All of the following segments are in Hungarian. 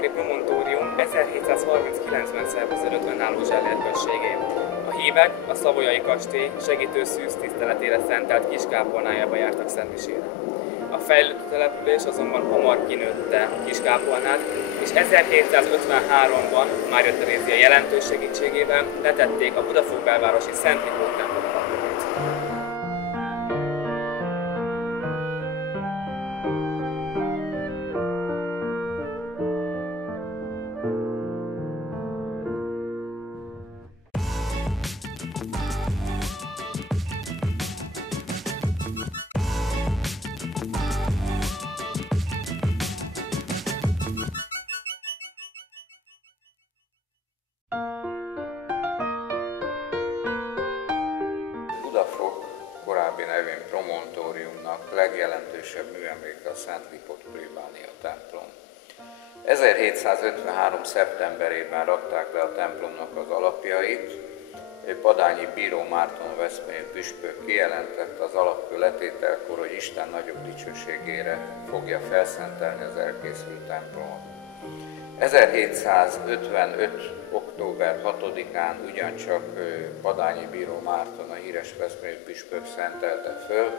egykori promontórium 1739-ben szerveződött önálló Zsellért községé. A hívek a szavoyai kastély segítő szűz tiszteletére szentelt kiskápolnájába jártak szentmisére. A fejlődő település azonban hamar kinőtte Kiskápolnát, és 1753-ban Mária Terézia jelentős segítségével letették a Budafok belvárosi Szent Lipót templom alapjait. Budafok, korábbi nevén Promontóriumnak legjelentősebb műemléke a Szent Lipót plébánia templom. 1753. szeptemberében rakták le a templomnak az alapjait, Padányi bíró Márton veszprémi püspök kijelentette az alapkő letételkor, hogy Isten nagyobb dicsőségére fogja felszentelni az elkészült templomot. 1755. október 6-án ugyancsak Padányi bíró Márton, a híres veszprémi püspök szentelte föl,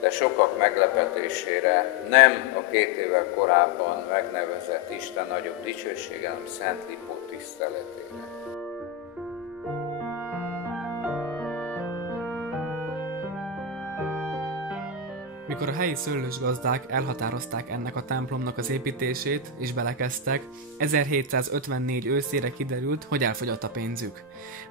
de sokak meglepetésére nem a 2 évvel korábban megnevezett Isten nagyobb dicsősége, hanem Szent Lipó tiszteletére. Mikor a helyi szőlősgazdák elhatározták ennek a templomnak az építését és belekezdtek, 1754 őszére kiderült, hogy elfogyott a pénzük.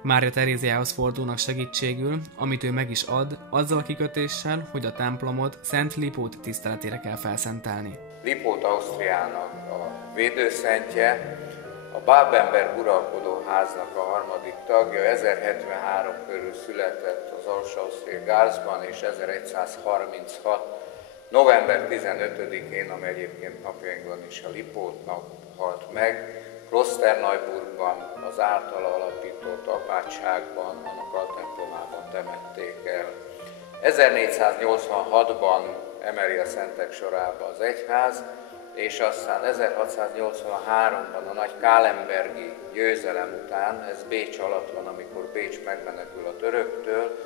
Mária Teréziához fordulnak segítségül, amit ő meg is ad, azzal a kikötéssel, hogy a templomot Szent Lipót tiszteletére kell felszentelni. Lipót Ausztriának a védőszentje, a Babenberg uralkodó háznak a harmadik tagja, 1073 körül született az Alsó-Ausztria Gázban, és 1136. november 15-én, ami egyébként napjainkban is a Lipót nap halt meg, Klosterneuburgban, az általa alapított apátságban, annak altemplomában temették el. 1486-ban emeli a szentek sorába az egyház, és aztán 1683-ban a nagy kálembergi győzelem után, ez Bécs alatt van, amikor Bécs megmenekül a töröktől,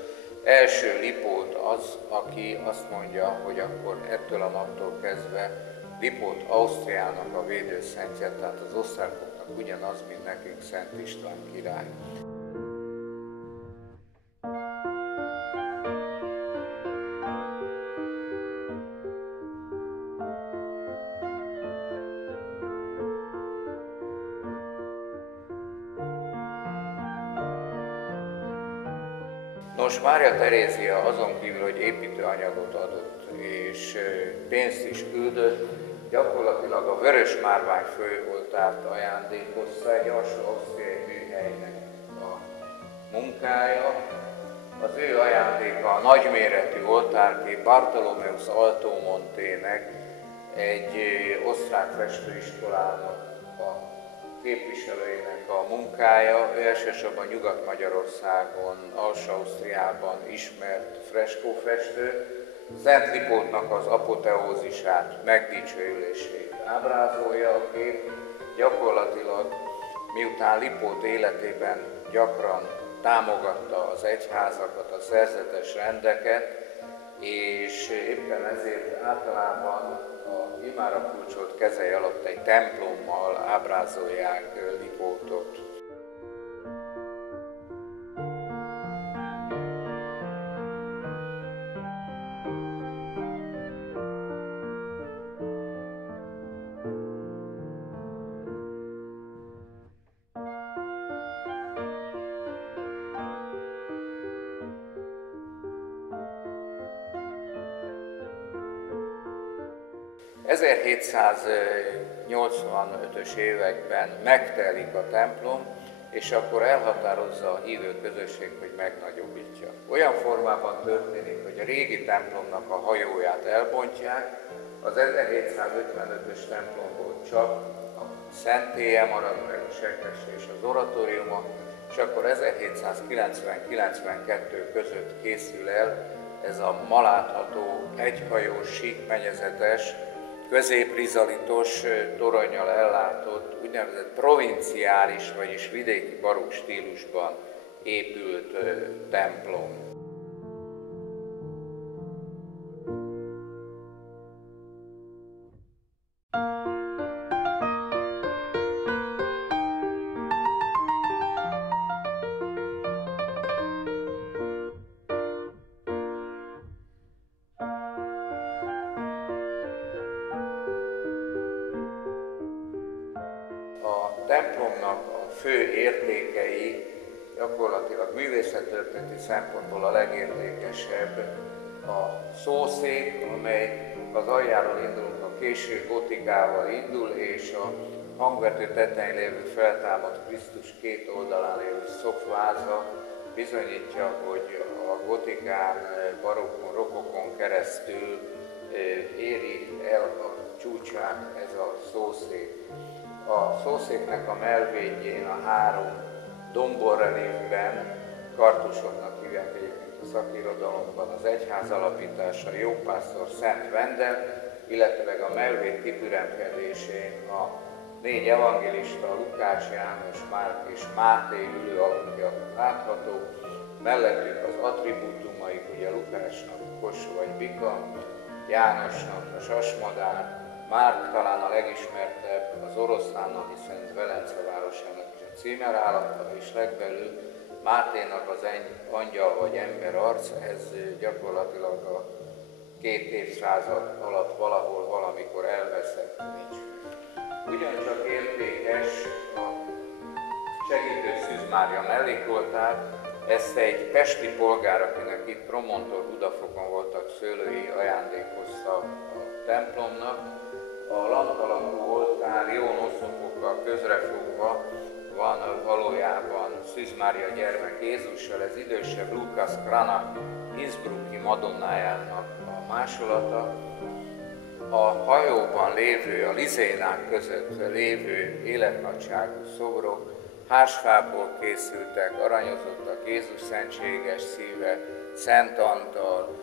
első Lipót az, aki azt mondja, hogy akkor ettől a naptól kezdve Lipót Ausztriának a védőszentje, tehát az osztrákoknak ugyanaz, mint nekünk Szent István király. Nos, Mária Terézia azon kívül, hogy építőanyagot adott és pénzt is küldött, gyakorlatilag a Vörös Márvány főoltárt ajándékozta, egy alsó-ausztriai műhelynek a munkája. Az ő ajándéka a nagyméretű oltárkép Bartholomeus Altomontének, egy osztrák festőiskolának a képviselőinek a munkája. Ő elsősorban Nyugat-Magyarországon, Alsó-Ausztriában ismert freskófestő. Szent Lipótnak az apoteózisát, megdicsőülését ábrázolja a kép. Gyakorlatilag miután Lipót életében gyakran támogatta az egyházakat, a szerzetes rendeket, és éppen ezért általában a imára kulcsolt kezei alatt egy templommal ábrázolják Lipótot. – 1785-ös években megtelik a templom, és akkor elhatározza a hívő közösség, hogy megnagyobbítja. Olyan formában történik, hogy a régi templomnak a hajóját elbontják, az 1755-ös templomból csak a szentélye marad meg, a sekrestye és az oratóriuma, és akkor 1790-92 között készül el ez a ma látható egyhajós, síkmenyezetes, középrizalitos toronnyal ellátott, úgynevezett provinciális, vagyis vidéki barokk stílusban épült templom. A templomnak a fő értékei gyakorlatilag művészettörténeti szempontból a legértékesebb a szószék, amely az aljáról indulunk, a késő gotikával indul, és a hangvető tetején lévő feltámadt Krisztus két oldalán lévő szokváza bizonyítja, hogy a gotikán, barokkon, rokokon keresztül éri el a csúcsát ez a szószék. A szószéknek a melvédjén a három domborreliefben, kartusoknak hívják egyébként a szakirodalomban, az egyház alapítása, Jópásztor, Szent Vendel, illetve a melvéd kipüremkedésén a négy evangélista, Lukács, János, Márk és Máté ülő alakja látható. Mellettük az attribútumaik, ugye Lukácsnak kos vagy bika, Jánosnak a sasmadár, Márk talán a legismertebb az oroszlánnal, hiszen ez Velence városának is a címerállata, és legbelül Máténak az angyal vagy ember arc, ez gyakorlatilag a 2 évszázad alatt valahol, valamikor elveszett, nincs. Ugyancsak értékes a segítő Szűz Mária mellékoltár, ezt egy pesti polgár, akinek itt Promontor Budafokon voltak szőlői, ajándékozta a templomnak. A lampalakú oltár jó oszlopokkal közrefogva van valójában Szűz Mária gyermek Jézussal, ez idősebb Lukas Cranach innsbrucki madonnájának a másolata. A hajóban lévő, a lizénák között lévő életnagyságú szobrok hársfából készültek, aranyozottak, Jézus szentséges szíve, Szent Antal,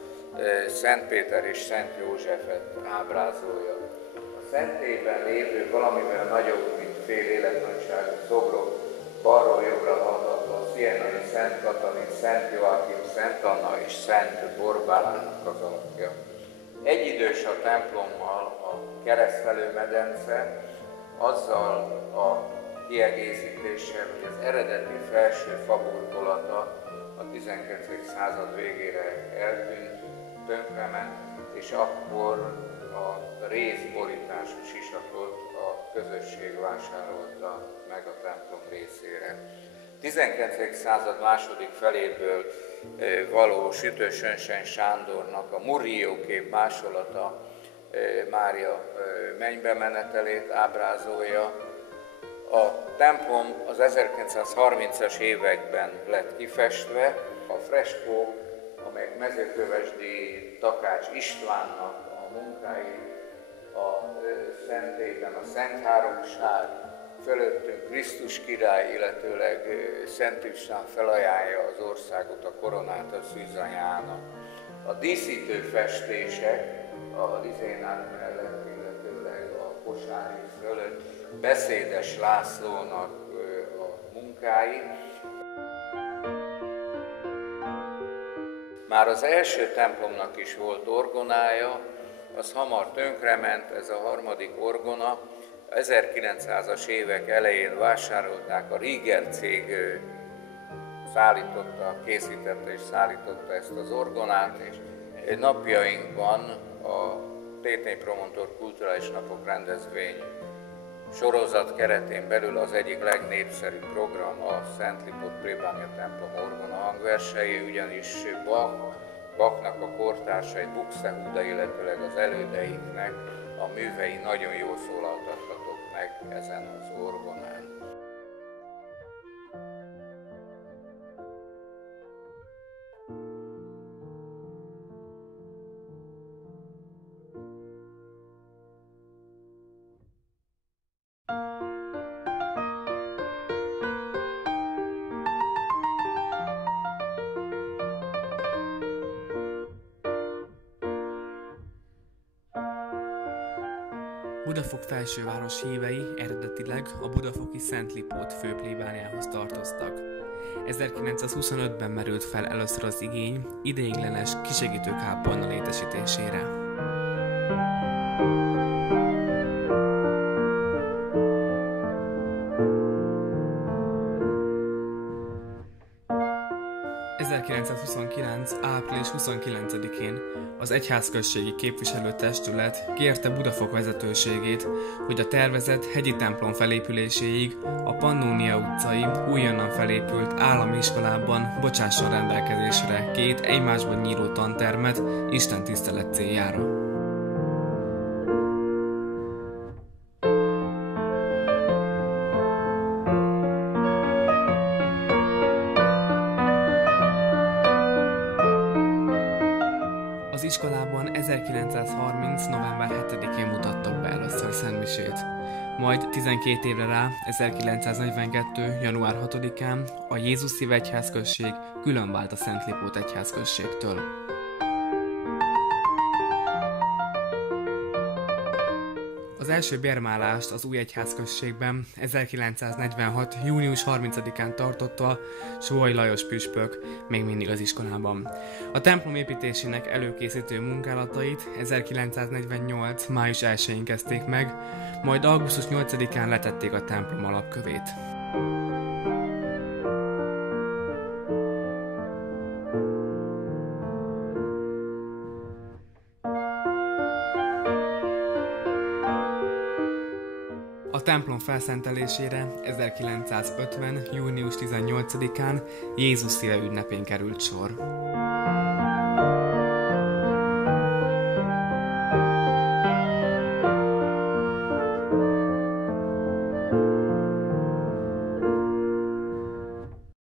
Szent Péter és Szent Józsefet ábrázolja. A szentélyben lévő valamivel nagyobb, mint fél életnagyságú szobrok balról jobbra haladva a szienai Szent Katalin, Szent Joachim, Szent Anna és Szent Borbálának az alakja. Egyidős a templommal a keresztelőmedence, azzal a kiegészítéssel, hogy az eredeti felső faburkolata a 19. század végére eltűnt, tönkrement, és akkor a rézborítású sisakot a közösség vásárolta meg a templom részére. 19. század második feléből való Sütő Sönsen Sándornak a Murillo kép másolata Mária mennybe menetelét ábrázolja. A templom az 1930-as években lett kifestve. A freskók, amelyek Mezőkövesdi Takács Istvánnak a munkái, a szentélyben a Szent Háromság, fölöttünk Krisztus király, illetőleg Szent István felajánlja az országot, a koronát a szűzanyának. A díszítő festések a lizénák mellett, illetőleg a Kosári fölött Beszédes Lászlónak a munkái. Már az első templomnak is volt orgonája, az hamar tönkrement, ez a harmadik orgona. 1900-as évek elején vásárolták, a Rieger cég készítette és szállította ezt az orgonát, és napjainkban a Tétény Promontor Kulturális Napok rendezvény sorozat keretén belül az egyik legnépszerűbb program a Szent Lipót plébánia templom orgona hangversei, ugyanis Bachnak a kortársai, Buxtehude, illetőleg az elődeiknek a művei nagyon jól szólaltathatók meg ezen az orgonán. Budafok felsőváros hívei eredetileg a budafoki Szent Lipót főplébániához tartoztak. 1925-ben merült fel először az igény ideiglenes kisegítőkápolna létesítésére. április 29-én az egyházközségi képviselőtestület kérte Budafok vezetőségét, hogy a tervezett hegyi templom felépüléséig a Pannónia utcai újonnan felépült állami iskolában bocsásson rendelkezésre 2 egymásban nyíló tantermet istentisztelet céljára. Az iskolában 1930. november 7-én mutattak be először szentmisét. Majd 12 évre rá, 1942. január 6-án a Jézus Szíve Egyházközség külön vált a Szent Lipót Egyházközségtől. Az első bérmálást az új egyházközségben 1946. június 30-án tartotta Sóly Lajos püspök, még mindig az iskolában. A templom építésének előkészítő munkálatait 1948. május 1-én kezdték meg, majd augusztus 8-án letették a templom alapkövét. A templom felszentelésére 1950. június 18-án Jézus Szíve ünnepén került sor.